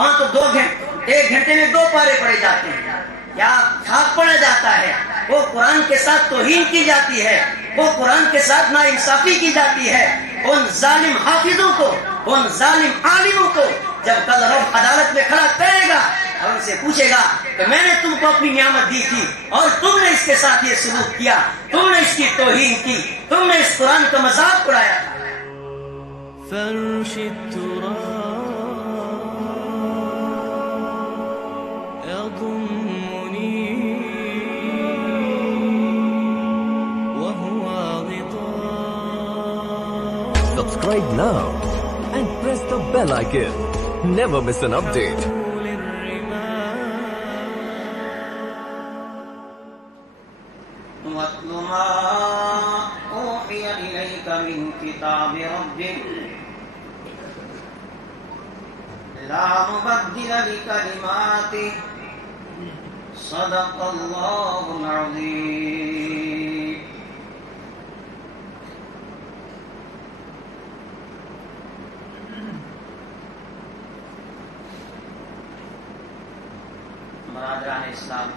وہاں تو 2 گھنٹے 1 گھنٹے میں 2 پارے پڑھے جاتے ہیں. کیا خاک پڑا جاتا ہے. وہ قرآن کے ساتھ توہین کی جاتی ہے, وہ قرآن کے ساتھ ناانصافی کی جاتی ہے. ان ظالم حافظوں کو, ان ظالم عالموں کو جب کل رب عدالت میں کھڑا کرے گا اور ان سے پوچھے گا کہ میں نے تم کو اپنی نعمت دی تھی اور تم نے اس کے ساتھ یہ سلوک کیا, تم نے اس کی توہین کی, تم نے اس قرآن کا مذاق اڑایا تھا. فرش التراب يضمني وهو غطاء. Subscribe now and press the bell icon. Never miss an update. وَاتْلُ مَا أُوحِيَ إِلَيْكَ مِنْ كِتَابِ رَبِّكَ لَا مُبَدِّلَ لِكَلِمَاتِهِ صَدَقَ اللَّهُ الْعَظِيمُ. برادران اسلام,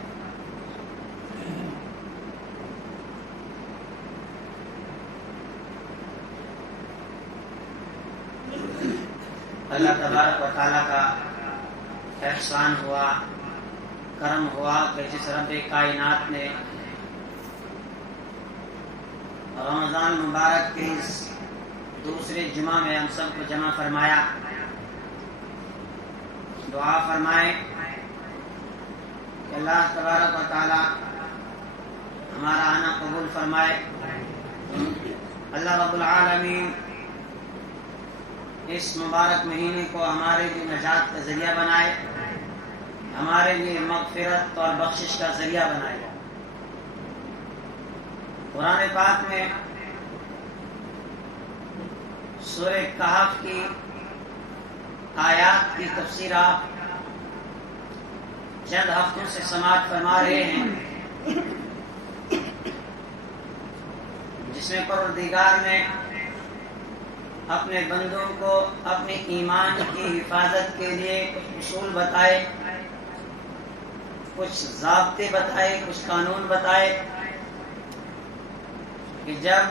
اللہ تبارک و تعالیٰ کا احسان ہوا, کرم ہوا کہ جس رب کائنات نے رمضان مبارک کے اس دوسرے جمعہ میں ہم سب کو جمع فرمایا. دعا فرمائے کہ اللہ تبارک و تعالیٰ ہمارا آنا قبول فرمائے. اللہ رب العالمین اس مبارک مہینے کو ہمارے لیے نجات کا ذریعہ بنائے, ہمارے لیے مغفرت اور بخشش کا ذریعہ بنائے. قرآن پاک میں سورہ کہف کی آیات کی تفسیر آپ چند ہفتوں سے سماعت فرما رہے ہیں, جس میں پروردگار نے اپنے بندوں کو اپنے ایمان کی حفاظت کے لیے کچھ اصول بتائے, کچھ ضابطے بتائے, کچھ قانون بتائے کہ جب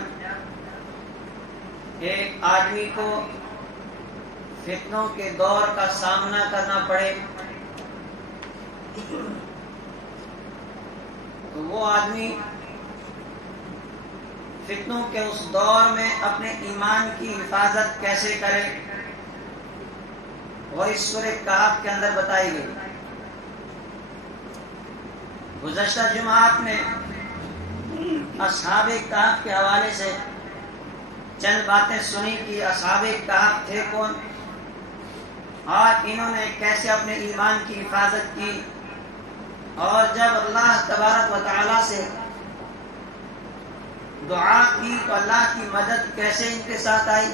ایک آدمی کو فتنوں کے دور کا سامنا کرنا پڑے تو وہ آدمی فتنوں کے اس دور میں اپنے ایمان کی حفاظت کیسے کرے, وہ اس سورہ کہف کے اندر بتائی گئی. گزشتہ جمعات میں اصحاب کہف کے حوالے سے چند باتیں سنی کہ اصحاب کہف تھے کون اور انہوں نے کیسے اپنے ایمان کی حفاظت کی, اور جب اللہ تبارک و تعالی سے دعا کی تو اللہ کی مدد کیسے ان کے ساتھ آئی,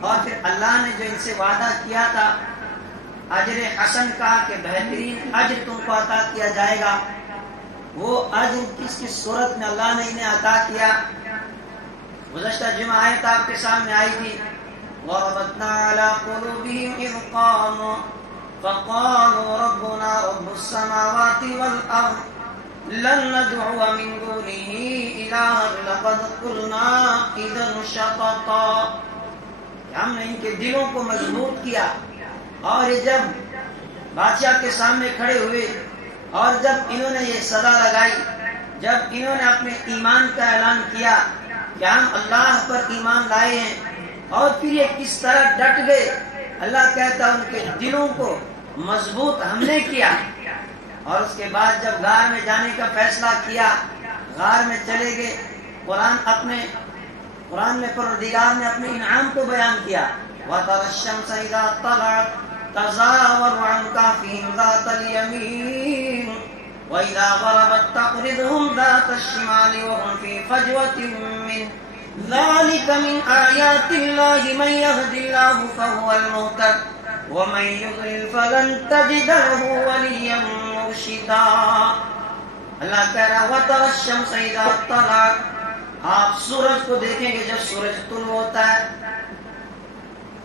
اور پھر اللہ نے جو ان سے وعدہ کیا تھا اجر حسن کا کہ بہترین اجر تم کو عطا کیا جائے گا, وہ اجر کس کس صورت میں اللہ نے انہیں عطا کیا. گزشتہ جمعہ آیت آپ کے سامنے آئی تھی, وَرَبَطْنَا عَلَىٰ قُلُوبِهِمْ إِذْ قَامُوا فَقَالُوا رَبُّنَا رَبُّ السَّمَاوَاتِ وَالْأَرْضِ لَن نَّدْعُوَ مِن دُونِهِ إِلَٰهًا لَّقَدْ قُلْنَا إِذًا شَطَطًا. ہم نے ان کے دلوں کو مضبوط کیا, اور جب بادشاہ کے سامنے کھڑے ہوئے اور جب انہوں نے یہ صدا لگائی, جب انہوں نے اپنے ایمان کا اعلان کیا کہ ہم اللہ پر ایمان لائے ہیں, اور پھر یہ کس طرح ڈٹ گئے, اللہ کہتا ان کے دلوں کو مضبوط ہم نے کیا. اور اس کے بعد جب غار میں جانے کا فیصلہ کیا, غار میں چلے گئے. قرآن میں پروردگار نے اپنے انعام کو بیان کیا, وَتَرَى الشَّمْسَ إِذَا طَلَعَتْ تَزَاوَرُ عَنْ كَهْفِهِمْ ذَاتَ الْيَمِينِ وَإِذَا غَرَبَتْ تَقْرِضُهُمْ ذَاتَ الشِّمَالِ وَهُمْ فِي فَجْوَةٍ مِّنْهُ ذَلِكَ مِنْ آيَاتِ اللَّهِ مَن يَهْدِ اللَّهُ فَهُوَ الْمُهْتَدِ وَمَن يُضْلِلْ فَلَن تَجِدَ لَهُ وَلِيًّا مُرْشِدًا. اللہ کہہ رہا وَتَرَى الشَّمْسَ إِذَا طَلَعَتْ, آپ سورج کو دیکھیں گے جب سورج طلوع ہوتا ہے.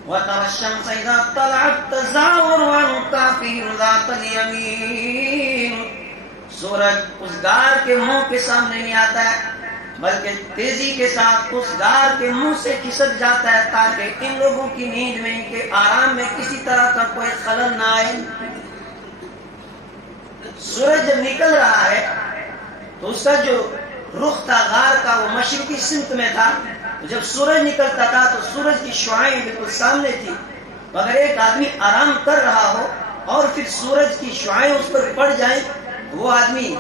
وَتَرَى الشَّمْسَ إِذَا طَلَعَتْ تَزَاوَرُ عَنْ كافهم ذات اليمين. سورج اس غار کے منہ کے سامنے نہیں آتا ہے بلکہ تیزی کے ساتھ اس غار کے منہ سے کھسک جاتا ہے تاکہ ان لوگوں کی نیند میں ان کے آرام میں کسی طرح کا کوئی خلل نہ آئے. سورج جب نکل رہا ہے تو اس کا جو رخ تھا غار کا وہ مشرقی سمت میں تھا. جب سورج نکلتا تھا تو سورج کی شعاعیں بالکل سامنے تھی. اگر ایک آدمی آرام کر رہا ہو اور پھر سورج کی شعاعیں اس پر پڑ جائیں وہ آدمی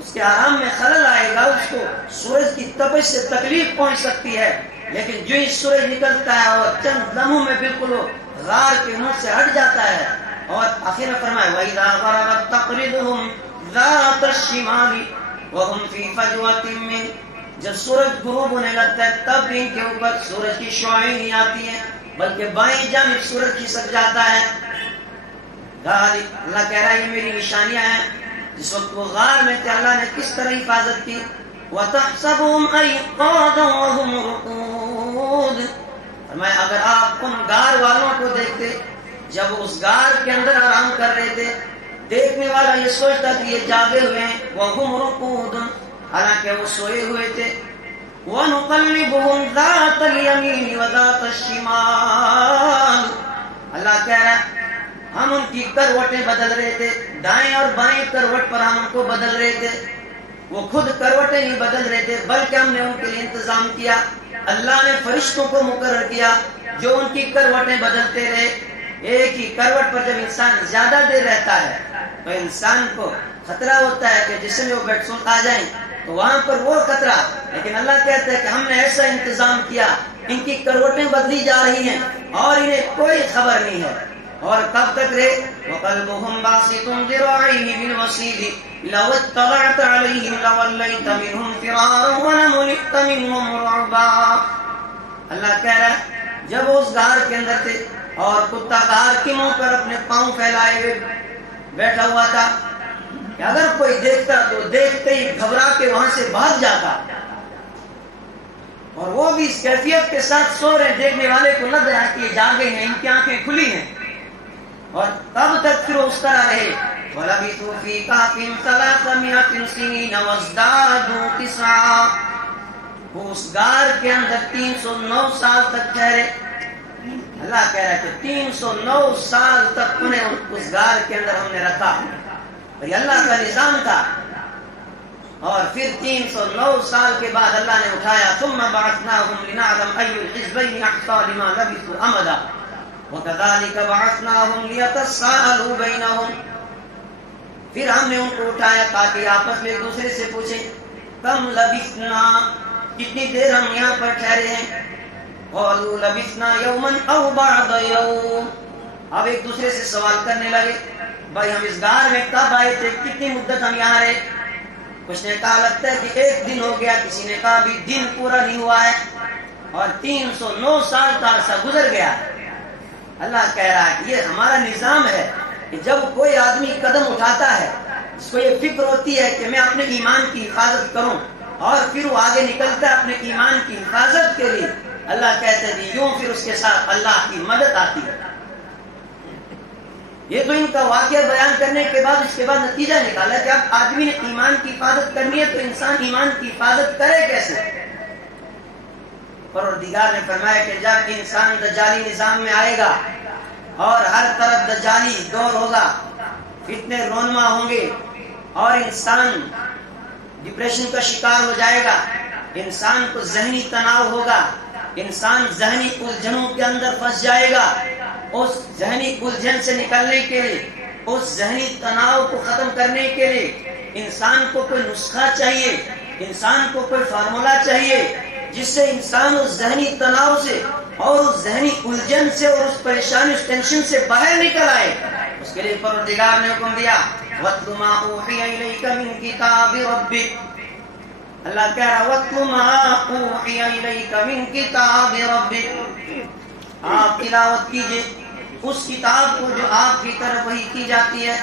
اس کے آرام میں خلل آئے گا, اس کو سورج کی تپش سے تکلیف پہنچ سکتی ہے. لیکن جو ہی سورج نکلتا ہے اور چند لمحوں میں بالکل وہ غار کے منہ سے ہٹ جاتا ہے. اور آخر میں فرمایا وَإِذَا غَرَبَتْ تَقْرِضُهُمْ ذَاتَ الشِّمَالِ وَهُمْ فِي فَجْوَةٍ مِّنْ. جب سورج غروب ہونے لگتا ہے تب ان کے اوپر سورج کی شعاعیں نہیں آتی ہیں بلکہ بائیں جانب سورج کھسک جاتا ہے. اللہ کہہ رہا ہے یہ میری نشانیاں ہیں. جس وقت وہ غار میں تھے اللہ نے کس طرح حفاظت کی. وَتَحْسَبُهُمْ أَيْقَاظًا وَهُمْ رُقُودٌ. فرمایا اگر آپ ان غار والوں کو دیکھتے جب اس غار کے اندر آرام کر رہے تھے, دیکھنے والا یہ سوچتا کہ یہ جاگے ہوئے ہیں. وَهُمْ رُقُودٌ, حالانکہ وہ سوئے ہوئے تھے. وَنُقَلِّبُهُمْ ذَاتَ الْيَمِينِ وَذَاتَ الشِّمَالِ. اللہ کہہ رہا ہے ہم ان کی کروٹیں بدل رہے تھے, دائیں اور بائیں کروٹ پر ہم ان کو بدل رہے تھے. وہ خود کروٹیں نہیں بدل رہے تھے بلکہ ہم نے ان کے لیے انتظام کیا. اللہ نے فرشتوں کو مقرر کیا جو ان کی کروٹیں بدلتے رہے. ایک ہی کروٹ پر جب انسان زیادہ دیر رہتا ہے تو انسان کو خطرہ ہوتا ہے کہ جس میں وہ بیٹھ سوٹ آ جائیں تو وہاں پر وہ خطرہ. لیکن اللہ کہتا ہے کہ ہم نے ایسا انتظام کیا ان کی کروٹیں بدلی جا رہی ہیں اور انہیں کوئی خبر نہیں ہے. اور کب تک رہے وَقَلْبُهُمْ بَاسِطٌ ذِرَاعَيْهِ بِالْوَصِيدِ لَوِ اطَّلَعْتَ عَلَيْهِمْ لَوَلَّيْتَ مِنْهُمْ فِرَارًا وَلَمُلِئْتَ مِنْهُمْ رُعْبًا. اللہ کہہ رہا ہے جب اس غار کے اندر تھے اور کتا غار کے منہ پر اپنے پاؤں پھیلائے ہوئے بیٹھا ہوا تھا کہ اگر کوئی دیکھتا تو دیکھتے ہی گھبرا کے وہاں سے بھاگ جاتا. اور وہ بھی اس کیفیت کے ساتھ سو رہے, دیکھنے والے کو لگ رہا کہ یہ جاگے ہیں, ان کی آنکھیں کھلی ہیں. اور تب تک پھر اس طرح رہے. وَلَبِثُوا فِي كَهْفِهِمْ 300 سِنِينَ وَازْدَادُوا تِسْعًا. وہ اس غار کے اندر 309 سال تک ٹھہرے. اللہ کہہ رہا ہے کہ 309 سال تک انہیں اس غار کے اندر ہم نے رکھا. اور یہ اللہ کا نظام تھا. اور پھر 309 سال کے بعد اللہ نے اٹھایا. ثُمَّ بَعَثْنَاهُمْ لِنَعْلَمَ أَيُّ الْحِزْبَيْنِ أَحْصَىٰ لِمَا لَبِثُوا أَمَدًا وَكَذَلِكَ بَعَثْنَاهُمْ لِيَتَسَاءَلُوا بَيْنَهُمْ. پھر ہم نے ان کو اٹھایا تاکہ آپس میں ایک دوسرے سے پوچھیں کم لبثنا, کتنی دیر ہم یہاں پر ٹھہرے ہیں. قَالُوا لَبِثْنَا يَوْمًا أَوْ بَعْضَ يَوْمٍ. اب ایک دوسرے سے سوال کرنے لگے بھائی ہم اس غار میں کب آئے تھے, کتنی مدت ہم یہاں رہے. کچھ نے کہا لگتا ہے کہ ایک دن ہو گیا, کسی نے کہا بھی دن پورا نہیں ہوا ہے. اور 309 سال کا عرصہ گزر گیا. اللہ کہہ رہا ہے کہ یہ ہمارا نظام ہے کہ جب کوئی آدمی قدم اٹھاتا ہے جس کو یہ فکر ہوتی ہے کہ میں اپنے ایمان کی حفاظت کروں اور پھر وہ آگے نکلتا ہے اپنے ایمان کی حفاظت کے لیے, اللہ کہتے ہیں یوں پھر اس کے ساتھ اللہ کی مدد آتی ہے. یہ تو ان کا واقعہ بیان کرنے کے بعد اس کے بعد نتیجہ نکالا کہ اب آدمی نے ایمان کی حفاظت کرنی ہے تو انسان ایمان کی حفاظت کرے کیسے. پروردگار نے فرمایا کہ جب انسان دجالی نظام میں آئے گا اور ہر طرف دجالی دور ہوگا, فتنے رونما ہوں گے اور انسان ڈپریشن کا شکار ہو جائے گا, انسان کو ذہنی تناؤ ہوگا, انسان ذہنی الجھنوں کے اندر پھنس جائے گا. اس ذہنی الجھن سے نکلنے کے لیے, اس ذہنی تناؤ کو ختم کرنے کے لیے انسان کو کوئی نسخہ چاہیے, انسان کو کوئی فارمولا چاہیے جس سے انسان اس ذہنی تناؤ سے اور اس ذہنی الجھن سے اور اس پریشانی اس ٹینشن سے باہر نکل آئے. اس کے لیے پروردگار نے حکم دیا وَاتْلُ مَا أُوحِيَ إِلَيْكَ مِنْ كِتَابِ رَبِّكَ. اللہ کہہ رہا وَاتْلُ مَا أُوحِيَ إِلَيْكَ مِنْ كِتَابِ رَبِّكَ. آپ تلاوت کیجئے اس کتاب کو جو آپ کی طرف وحی کی جاتی ہے.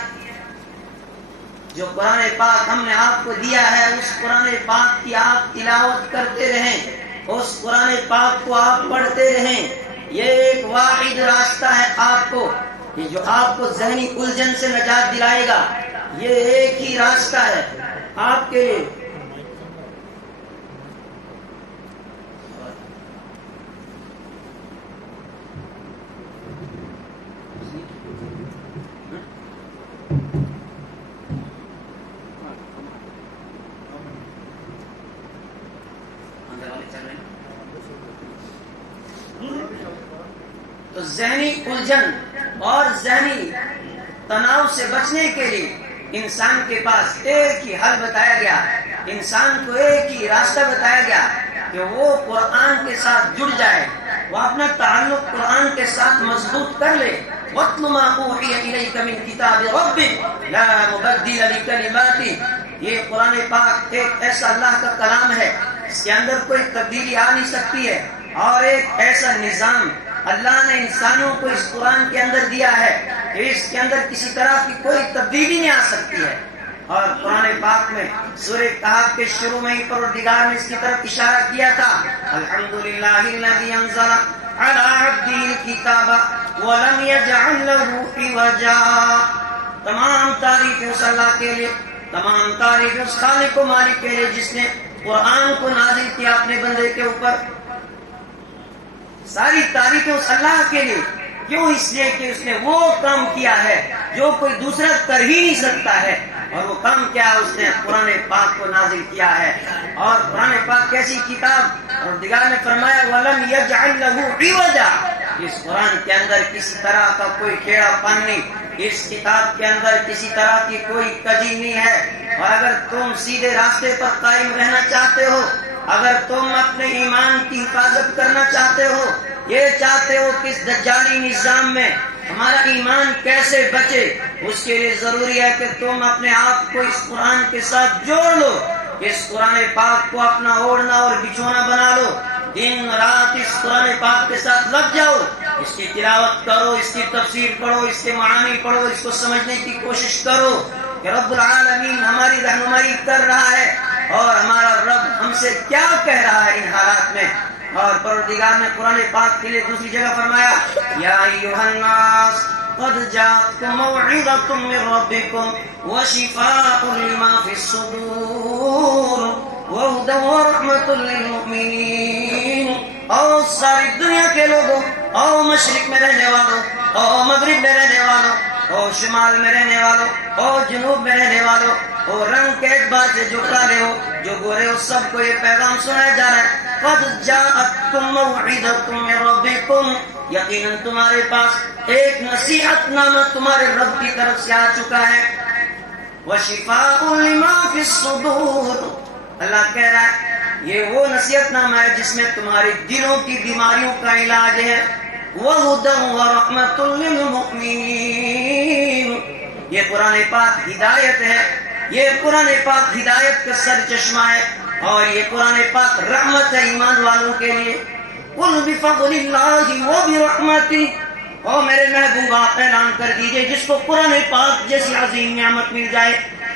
جو قرآن پاک ہم نے آپ کو دیا ہے اس قرآن پاک کی آپ تلاوت کرتے رہیں, اس قرآن پاک کو آپ پڑھتے رہیں. یہ ایک واحد راستہ ہے آپ کو کہ جو آپ کو ذہنی الجھن سے نجات دلائے گا، یہ ایک ہی راستہ ہے آپ کے لیے۔ تو ذہنی الجھن اور ذہنی تناؤ سے بچنے کے لیے انسان کے پاس ایک ہی حل بتایا گیا، انسان کو ایک ہی راستہ بتایا گیا کہ وہ قرآن کے ساتھ جڑ جائے، وہ اپنا تعلق قرآن کے ساتھ مضبوط کر لے۔ وَاتْلُ مَا أُوحِيَ إِلَيْكَ مِنْ كِتَابِ رَبِّكَ لَا مُبَدِّلَ لِكَلِمَاتِهِ۔ یہ قرآن پاک ایک ایسا اللہ کا کلام ہے، اس کے اندر کوئی تبدیلی آ نہیں سکتی ہے، اور ایک ایسا نظام اللہ نے انسانوں کو اس قرآن کے اندر دیا ہے کہ اس کے اندر کسی طرح کی کوئی تبدیلی نہیں آ سکتی ہے۔ اور قرآن پاک میں سورہ کہف کے شروع میں ہی پروردگار نے اس کی طرف اشارہ کیا تھا، الحمدللہ الذی انزل علی عبدہ الکتاب ولم یجعل لہ عوجا۔ تمام تعریف اس اللہ کے لیے، تمام تعریف اس خالق و مالک کے لیے جس نے قرآن کو نازل کیا اپنے بندے کے اوپر۔ ساری تعریفیں اس اللہ کے لیے، کیوں؟ اس لیے کہ اس نے وہ کام کیا ہے جو کوئی دوسرا کر ہی نہیں سکتا ہے، اور وہ کام کیا ہے؟ اس نے قرآن پاک کو نازل کیا ہے۔ اور قرآن پاک کیسی کتاب؟ اور دیگر نے فرمایا وَلَمْ يَجْعَلْ لَهُ عِوَجًا۔ اس قرآن کے اندر کسی طرح کا کوئی ٹیڑھا پن نہیں، اس کتاب کے اندر کسی طرح کی کوئی کجی نہیں ہے۔ اور اگر تم سیدھے راستے پر قائم رہنا چاہتے ہو، اگر تم اپنے ایمان کی حفاظت کرنا چاہتے ہو، یہ چاہتے ہو کہ اس دجالی نظام میں ہمارا ایمان کیسے بچے، اس کے لیے ضروری ہے کہ تم اپنے آپ کو اس قرآن کے ساتھ جوڑ لو، اس قرآن پاک کو اپنا اوڑھنا اور بچھونا بنا لو، دن رات اس قرآن پاک کے ساتھ لگ جاؤ، اس کی تلاوت کرو، اس کی تفسیر پڑھو، اس کے معانی پڑھو، اس کو سمجھنے کی کوشش کرو کہ رب العالمین ہماری رہنمائی کر رہا ہے اور ہمارا رب ہم سے کیا کہہ رہا ہے ان حالات میں۔ اور پروردگار نے قرآن پاک کے لیے دوسری جگہ فرمایا یا ایھا الناس قد جاءتکم موعظۃ من ربکم وشفاء لما فی الصدور وہدی ورحمۃ للمؤمنین۔ اور ساری دنیا کے لوگوں، اور مشرق میں رہنے والوں، اور مغرب میں رہنے والوں، اور شمال میں رہنے والوں، اور جنوب میں رہنے والوں، اور رنگ کے اعتبار سے جو کالے ہو جو گورے ہو، سب کو یہ پیغام سنایا جا رہا ہے قد جاءتکم موعظۃ من ربکم، یقیناً تمہارے پاس ایک نصیحت نامہ تمہارے رب کی طرف سے آ چکا ہے، وشفاء لما فی الصدور، اللہ کہہ رہا ہے یہ وہ نصیحت نامہ ہے جس میں تمہارے دلوں کی بیماریوں کا علاج ہے، وَهُدًى وَرَحْمَةٌ لِّلْمُؤْمِنِينَ۔ یہ قرآن پاک ہدایت ہے، یہ قرآن پاک ہدایت کا سر چشمہ ہے، اور یہ قرآن پاک رحمت ہے ایمان والوں کے لیے۔ قُلْ بِفَضْلِ اللَّهِ وَبِرَحْمَتِهِ، اور میرے محبوب آپ اعلان کر دیجئے جس کو قرآن پاک جیسی عظیم نعمت مل جائے،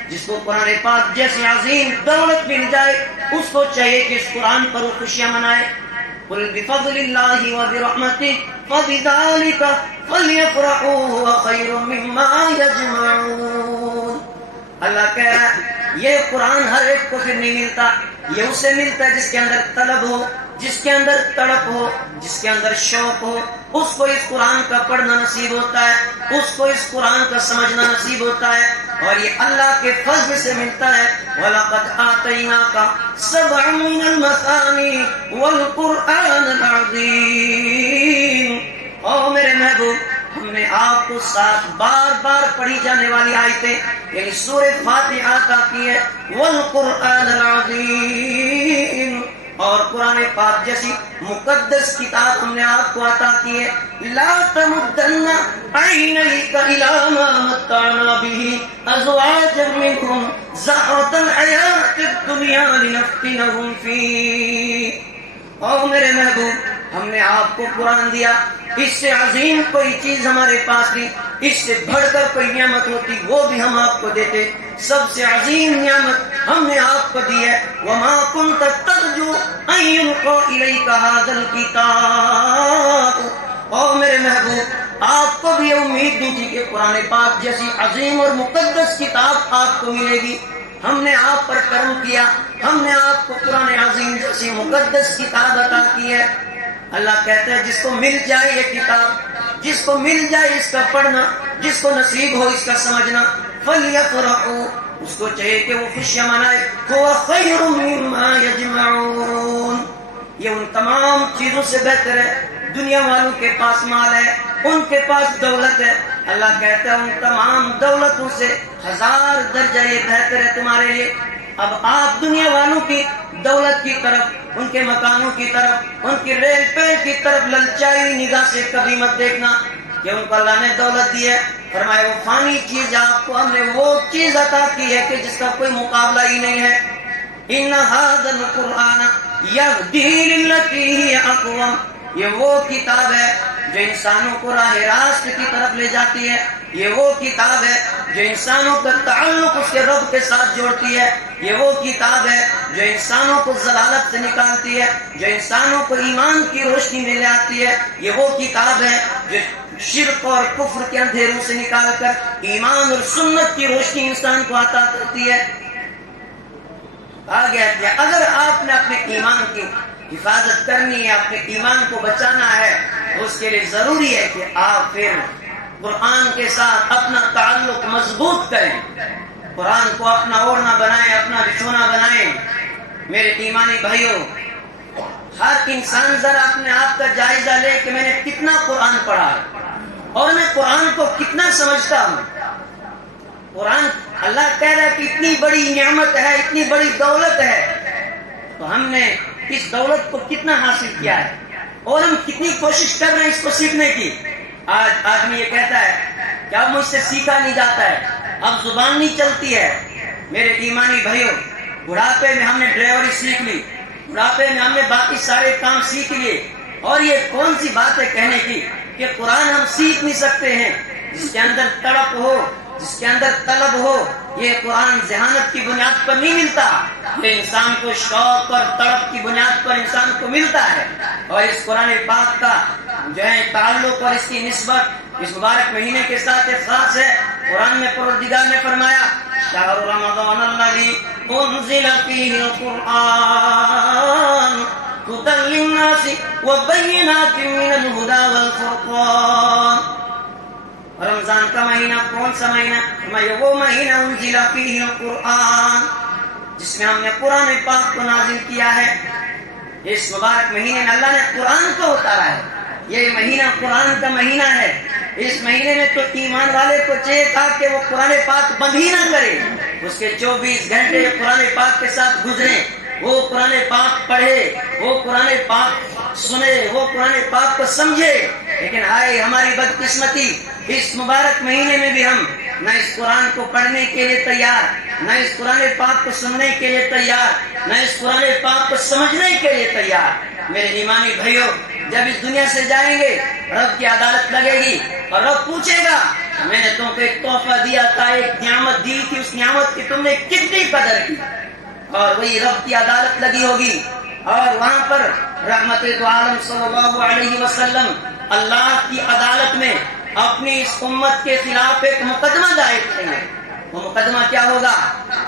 جس کو قرآن پاک جیسی عظیم دولت مل جائے، اس کو چاہیے کہ اس قرآن پر وہ خوشیاں منائے۔ قُلْ بِفَضْلِ اللَّهِ وَبِرَحْمَتِهِ فَبِذَلِكَ فَلْيَفْرَحُوا هُوَ خَيْرٌ مِّمَّا يَجْمَعُونَ۔ اللہ کہہ رہا ہے یہ قرآن ہر ایک کو پھر نہیں ملتا، یہ اسے ملتا ہے جس کے اندر طلب ہو، جس کے اندر تڑپ ہو، جس کے اندر شوق ہو، اس کو اس قرآن کا پڑھنا نصیب ہوتا ہے، اس کو اس قرآن کا سمجھنا نصیب ہوتا ہے، اور یہ اللہ کے فضل سے ملتا ہے۔ وَلَقَدْ آتَيْنَاكَ سَبْعًا مِّنَ الْمَثَانِي وَالْقُرْآنَ الْعَظِيمَ۔ او میرے محبوب، ہم نے آپ کو 7 بار بار پڑھی جانے والی آیتیں یعنی سورہ فاتحہ عطا کی ہے، وَالْقُرْآنَ الْعَظِيمَ، اور قرآن پاک جیسی مقدس کتاب ہم نے آپ کو عطا کی ہے۔ لا تمدن عینیک الی ما متعنا به ازواجا منهم زہرة الحیاۃ الدنیا لنفتنهم فیہ۔ اور میرے محبوب، ہم نے آپ کو قرآن دیا، اس سے عظیم کوئی چیز ہمارے پاس نہیں، اس سے بڑھ کر کوئی نعمت ہوتی وہ بھی ہم آپ کو دیتے، سب سے عظیم نعمت ہم نے آپ کو دی ہے۔ وما كنت ترجو ان يلقى اليك هذا الكتاب، اور میرے محبوب آپ کو بھی یہ امید نہیں تھی کہ قرآن پاک جیسی عظیم اور مقدس کتاب آپ کو ملے گی. ہم نے آپ پر کرم کیا, ہم نے آپ کو قرآن عظیم جیسی مقدس کتاب عطا کی ہے. اللہ کہتا ہے جس کو مل جائے یہ کتاب, جس کو مل جائے اس کا پڑھنا, جس کو نصیب ہو اس کا سمجھنا, فَلْيَفْرَحُوا, اس کو چاہیے کہ وہ خوشیاں منائے. هُوَ خَيْرٌ مِّمَّا يَجْمَعُونَ, یہ ان تمام چیزوں سے بہتر ہے. دنیا والوں کے پاس مال ہے, ان کے پاس دولت ہے. اللہ کہتا ہے ان تمام دولتوں سے 1000 درجہ یہ بہتر ہے تمہارے لیے. اب آپ دنیا والوں کی دولت کی طرف, ان کے مکانوں کی طرف, ان کی ریل پیر کی طرف للچائی نگاہ سے کبھی مت دیکھنا کہ ان کو اللہ نے دولت دی ہے. فرمایا وہ فانی چیز, آپ کو ہم نے وہ چیز عطا کی ہے کہ جس کا کوئی مقابلہ ہی نہیں ہے. ان ھذا القرآن یہدی للتی ہی اقوم, یہ وہ کتاب ہے جو انسانوں کو راہ راست کی طرف لے جاتی ہے. یہ وہ کتاب ہے جو انسانوں کا تعلق اس کے رب کے ساتھ جوڑتی ہے. یہ وہ کتاب ہے جو انسانوں کو ضلالت سے نکالتی ہے, جو انسانوں کو ایمان کی روشنی میں لے آتی ہے. یہ وہ کتاب ہے جو شرک اور کفر کے اندھیروں سے نکال کر ایمان اور سنت کی روشنی انسان کو عطا کرتی ہے. آگے کہ اگر آپ نے اپنے ایمان کی حفاظت کرنی ہے, اپنے ایمان کو بچانا ہے, تو اس کے لیے ضروری ہے کہ آپ پھر قرآن کے ساتھ اپنا تعلق مضبوط کریں, قرآن کو اپنا اوڑھنا بنائیں, اپنا بچھونا بنائیں. میرے ایمانی بھائیوں, ہر انسان ذرا اپنے آپ کا جائزہ لے کہ میں نے کتنا قرآن پڑھا ہے اور میں قرآن کو کتنا سمجھتا ہوں. قرآن اللہ کہہ رہا ہے کہ اتنی بڑی نعمت ہے, اتنی بڑی دولت ہے, تو ہم نے اس دولت کو کتنا حاصل کیا ہے اور ہم کتنی کوشش کر رہے ہیں اس کو سیکھنے کی. آج آدمی یہ کہتا ہے کہ اب مجھ سے سیکھا نہیں جاتا ہے, اب زبان نہیں چلتی ہے. میرے ایمانی بھائیوں, بڑھاپے میں ہم نے ڈرائیوری سیکھ لی, بڑھاپے میں ہم نے باقی سارے کام سیکھ لیے, اور یہ کون سی بات ہے کہنے کی کہ قرآن ہم سیکھ نہیں سکتے ہیں. جس کے اندر تڑپ ہو, جس کے اندر طلب ہو, یہ قرآن ذہانت کی بنیاد پر نہیں ملتا, یہ انسان کو شوق اور طلب کی بنیاد پر انسان کو ملتا ہے. اور اس قرآن پاک کا جو ہے تعلق اور اس کی نسبت اس مبارک مہینے کے ساتھ ایک خاص ہے. قرآن میں پروردگار نے فرمایا شہر رمضان الذی انزل فیہ القرآن ھدی للناس وبینات من الھدی والفرقان. رمضان کا مہینہ کون سا مہینہ؟ وہ مہینہ انزل فیہ القرآن, جس میں ہم نے قرآن پاک کو نازل کیا ہے. اس مبارک مہینے میں اللہ نے قرآن کو اتارا ہے. یہ مہینہ قرآن کا مہینہ ہے. اس مہینے میں تو ایمان والے کو چاہیے تھا کہ وہ قرآن پاک بند ہی نہ کرے, اس کے 24 گھنٹے قرآن پاک کے ساتھ گزریں, وہ قرآن پاک پڑھے, وہ قرآن پاک سنے, وہ قرآن پاک کو سمجھے. لیکن آئے ہماری بدقسمتی, اس مبارک مہینے میں بھی ہم نہ اس قرآن کو پڑھنے کے لیے تیار, نہ اس قرآن پاک کو سننے کے لیے تیار, نہ اس قرآن پاک کو سمجھنے کے لیے تیار. میرے ایمانی بھائیوں, جب اس دنیا سے جائیں گے رب کی عدالت لگے گی اور رب پوچھے گا میں نے تم کو ایک تحفہ دیا تھا, ایک نعمت دی تھی, اس نعمت کی تم نے کتنی قدر کی. اور وہی رب کی عدالت لگی ہوگی, اور وہاں پر رحمت دو عالم صلی اللہ علیہ وسلم اللہ کی عدالت میں اپنی اس امت کے خلاف ایک مقدمہ دائر کریں گے. وہ مقدمہ کیا ہوگا؟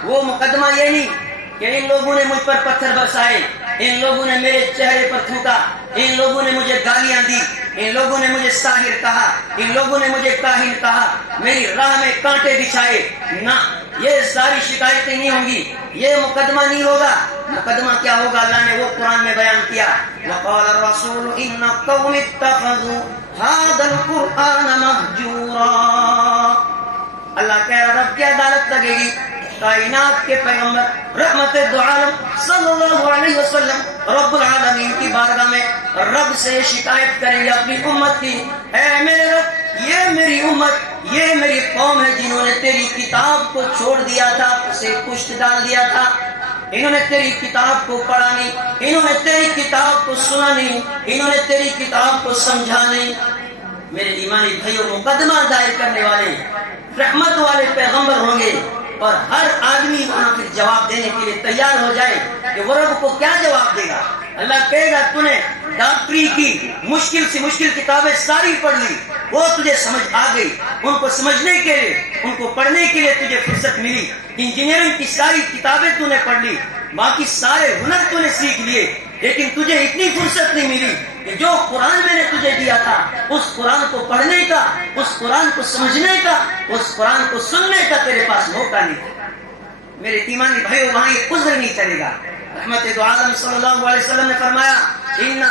وہ مقدمہ یہ نہیں کہ ان لوگوں نے مجھ پر پتھر برسائے, ان لوگوں نے میرے چہرے پر تھوکا, ان لوگوں نے مجھے گالیاں دی, ان لوگوں نے مجھے ساحر کہا, ان لوگوں نے مجھے کاہن کہا, میری راہ میں کانٹے بچھائے. نہ, یہ ساری شکایتیں نہیں ہوں گی, یہ مقدمہ نہیں ہوگا. مقدمہ کیا ہوگا؟ اللہ نے وہ قرآن میں بیان کیا, وقال الرسول ان قوم اتخذوا هذا القرآن مهجورا. اللہ کہہ رہا رب کی عدالت لگے گی, کائنات کے پیغمبر رحمت دو عالم صلی اللہ علیہ وسلم رب العالمین کی بارگاہ میں رب سے شکایت کریں گے اپنی امت کی, اے میرے رب, یہ میری امت, یہ میری قوم ہے جنہوں نے تیری کتاب کو چھوڑ دیا تھا, اسے پشت ڈال دیا تھا. انہوں نے تیری کتاب کو پڑھا نہیں, انہوں نے تیری کتاب کو سنا نہیں, انہوں نے تیری کتاب کو سمجھا نہیں. میرے ایمانی بھائیوں, مقدمہ دائر کرنے والے رحمت والے پیغمبر ہوں گے, اور ہر آدمی وہاں پھر جواب دینے کے لیے تیار ہو جائے کہ وہ رب کو کیا جواب دے گا. اللہ کہے گا تو نے ڈاکٹری کی مشکل سے مشکل کتابیں ساری پڑھ لی, وہ تجھے سمجھ آ گئی, ان کو سمجھنے کے لیے, ان کو پڑھنے کے لیے تجھے فرصت ملی. انجینئرنگ کی ساری کتابیں تو نے پڑھ لی, باقی سارے ہنر تو نے سیکھ لیے, لیکن تجھے اتنی فرصت نہیں ملی کہ جو قرآن میں نے تجھے دیا تھا اس قرآن کو پڑھنے کا, اس قرآن کو سمجھنے کا, اس قرآن کو سننے کا تیرے پاس موقع نہیں تھا. میرے ایمانی بھائیو, وہاں یہ عذر نہیں چلے گا. رحمت دو عالم صلی اللہ علیہ وسلم نے فرمایا ان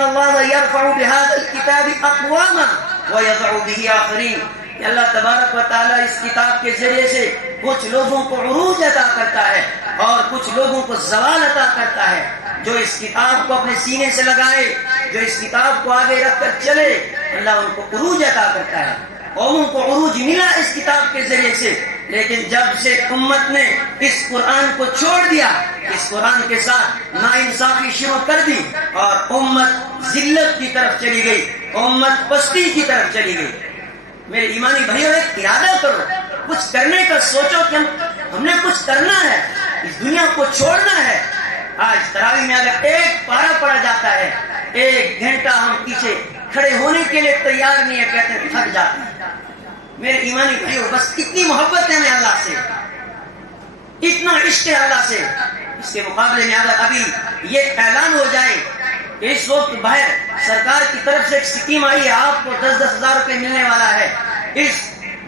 اللہ یرفع بهذا الكتاب اقواما ويضع به آخرین, کہ اللہ تبارک و تعالیٰ اس کتاب کے ذریعے سے کچھ لوگوں کو عروج عطا کرتا ہے اور کچھ لوگوں کو زوال عطا کرتا ہے. جو اس کتاب کو اپنے سینے سے لگائے, جو اس کتاب کو آگے رکھ کر چلے, اللہ ان کو عروج عطا کرتا ہے. قوموں کو عروج ملا اس کتاب کے ذریعے سے, لیکن جب سے امت نے اس قرآن کو چھوڑ دیا, اس قرآن کے ساتھ ناانصافی شروع کر دی اور امت ذلت کی طرف چلی گئی, امت پستی کی طرف چلی گئی. میرے ایمانی بھائیوں, ایک ارادہ کرو, کچھ کرنے کا سوچو کہ ہم نے کچھ کرنا ہے, اس دنیا کو چھوڑنا ہے. آج تراویح میں اگر ایک پارہ پڑا جاتا ہے, ایک گھنٹہ ہم پیچھے کھڑے ہونے کے لیے تیار نہیں ہے, کہتے ہیں تھک جاتے ہیں. میرے ایمانی بھائیوں, بس کتنی محبت ہے ہمیں اللہ سے, اتنا عشق ہے اللہ سے. اس کے مقابلے میں اگر ابھی یہ اعلان ہو جائے کہ اس وقت باہر سرکار کی طرف سے ایک اسکیم آئی ہے, آپ کو 10-10 ہزار روپے ملنے والا ہے, اس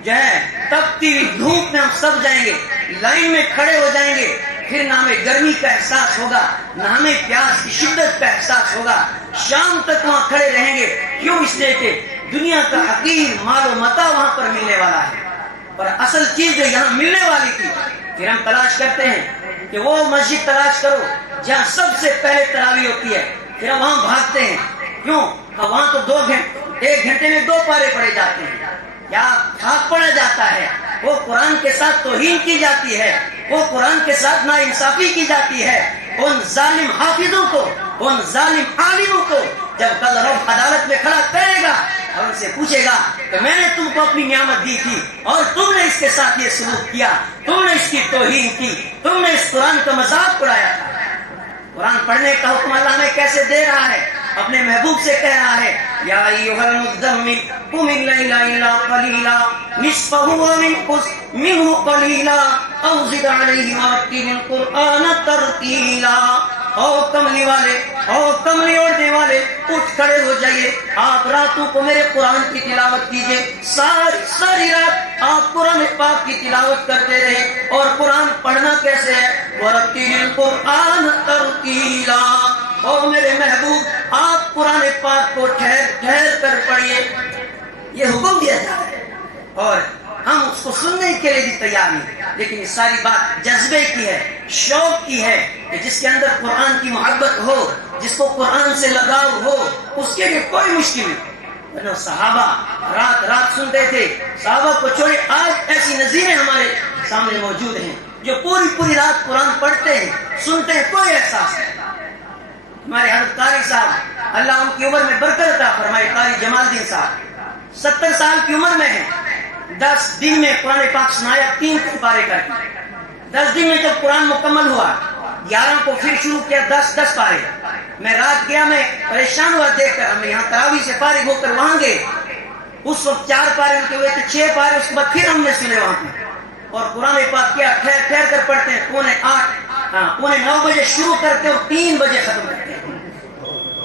جو ہے تپتی دھوپ میں ہم سب جائیں گے, لائن میں کھڑے ہو جائیں گے, پھر نہ ہمیں گرمی کا احساس ہوگا, نہ ہمیں پیاس کی شدت کا احساس ہوگا, شام تک وہاں کھڑے رہیں گے. کیوں؟ اس لیے کہ دنیا کا حقیر مال و متاع وہاں پر ملنے والا ہے, اور اصل چیز جو یہاں ملنے والی تھی, پھر ہم تلاش کرتے ہیں کہ وہ مسجد تلاش کرو جہاں سب سے پہلے تراویح ہوتی ہے, پھر ہم وہاں بھاگتے ہیں. کیوں؟ وہاں تو 1 گھنٹے میں 2 پارے پڑے جاتے ہیں, یا بھاگ پڑا جاتا ہے, وہ قرآن کے ساتھ توہین کی جاتی ہے, وہ قرآن کے ساتھ ناانصافی کی جاتی ہے. ان ظالم حافظوں کو, ان ظالم عالموں کو جب کل رب عدالت میں کھڑا کرے گا اور ان سے پوچھے گا کہ میں نے تم کو اپنی نعمت دی تھی اور تم نے اس کے ساتھ یہ سلوک کیا, تم نے اس کی توہین کی, تم نے اس قرآن کا مذاق اڑایا تھا. قرآن پڑھنے کا حکم اللہ ہمیں کیسے دے رہا ہے, اپنے محبوب سے کہہ رہا ہے, یا ایھا المزمل قم اللیل الا قلیلا نصفہ وانقص منہ قلیلا او زد علیہ ورتل القرآن ترتیلا. او کملی والے, او کملی اوڑھنے والے, اٹھ کھڑے ہو جائیے, آپ راتوں کو میرے قرآن کی تلاوت کیجئے, ساری رات آپ قرآن پاک کی تلاوت کرتے رہے. اور قرآن پڑھنا کیسے ہے, ورتل القرآن ترتیلا. اور میرے محبوب آپ قرآن پاک کو ٹھہر ٹھہر کر پڑھیے, یہ حکم دیا جاتا ہے, اور ہم اس کو سننے کے لیے بھی تیار نہیں. لیکن یہ ساری بات جذبے کی ہے, شوق کی ہے, کہ جس کے اندر قرآن کی محبت ہو, جس کو قرآن سے لگاؤ ہو, اس کے لیے کوئی مشکل نہیں. صحابہ رات رات سنتے تھے, صحابہ کو چھوڑے آج ایسی نظیریں ہمارے سامنے موجود ہیں جو پوری رات قرآن پڑھتے ہیں, سنتے ہیں, کوئی احساس نہیں. ہمارے حضرت قاری صاحب, اللہ ان کی عمر میں برکت عطا فرمائے, قاری جمال الدین صاحب 70 سال کی عمر میں ہیں, 10 دن میں قرآن پاک سنایا, 3 پارے کر کے. 10 دن میں جب قرآن مکمل ہوا, 11 کو پھر شروع کیا 10 پارے. میں رات گیا, میں پریشان ہوا دیکھ کر, ہم یہاں تراویح سے فارغ ہو کر وہاں گئے, اس وقت 4 پارے ان کے ہوئے تھے, 6 پارے اس کے بعد پھر ہم نے سنے وہاں پہ. اور قرآن پاک کیا ٹھہر ٹھہر کر پڑھتے ہیں, 8:45 بجے شروع کرتے اور 3 بجے ختم کرتے ہیں.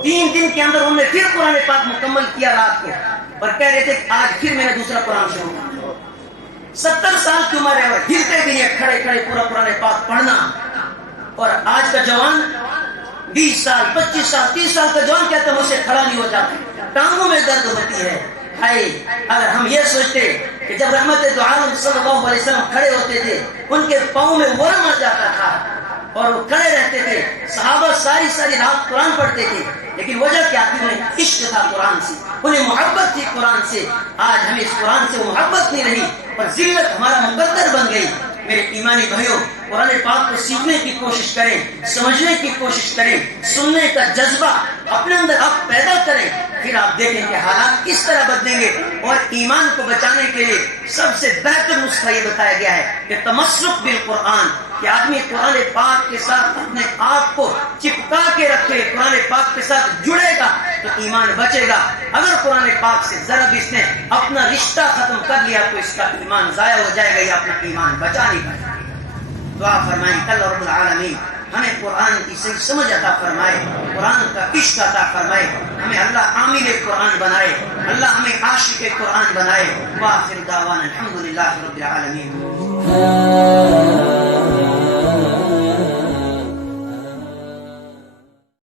3 دن کے اندر انہوں نے پھر قرآن پاک مکمل کیا رات کو, اور کہہ رہے تھے کہ آج پھر میں نے دوسرا قرآن شروع کیا. 70 سال کی عمر ہے اور ہلتے بھی نہیں, کھڑے کھڑے پورا قرآن پاک پڑھنا. اور آج کا جوان 20 سال 25 سال 30 سال کا جوان کہتا ہے مجھ سے کھڑا نہیں ہو جاتا, ٹانگوں میں درد ہوتی ہے. ہائے اگر ہم یہ سوچتے کہ جب رحمت دو عالم صلی اللہ علیہ وسلم کھڑے ہوتے تھے ان کے پاؤں میں ورم آ جاتا تھا اور وہ کھڑے رہتے تھے, صحابہ ساری رات قرآن پڑھتے تھے, لیکن وجہ کیا تھی؟ انہیں عشق تھا قرآن سے, انہیں محبت تھی قرآن سے. آج ہمیں اس قرآن سے وہ محبت نہیں رہی اور ذلت ہمارا مقدر بن گئی. میرے ایمانی بھائیوں, قرآن پاک کو سیکھنے کی کوشش کریں, سمجھنے کی کوشش کریں, سننے کا جذبہ اپنے اندر آپ پیدا کریں, پھر آپ دیکھیں کہ حالات کس طرح بدلیں گے. اور ایمان کو بچانے کے لیے سب سے بہتر نسخہ یہ بتایا گیا ہے کہ تمسک بالقرآن، کہ آدمی قرآن پاک کے ساتھ اپنے آپ کو چپکا کے رکھے، قرآن پاک کے ساتھ جڑے گا تو ایمان بچے گا. اگر قرآن پاک سے ذرا بھی اس نے اپنا رشتہ ختم کر لیا تو اس کا ایمان ضائع ہو جائے گا، یا اپنا ایمان بچا نہیں پائے گا. دعا فرمائیں کہ اللہ رب العالمین ہمیں قرآن کی صحیح سمجھ عطا فرمائے، قرآن کا عشق عطا فرمائے، ہمیں اللہ عامل قرآن بنائے، اللہ ہمیں عاشق قرآن بنائے. وآخر دعوانا الحمدللہ رب العالمین.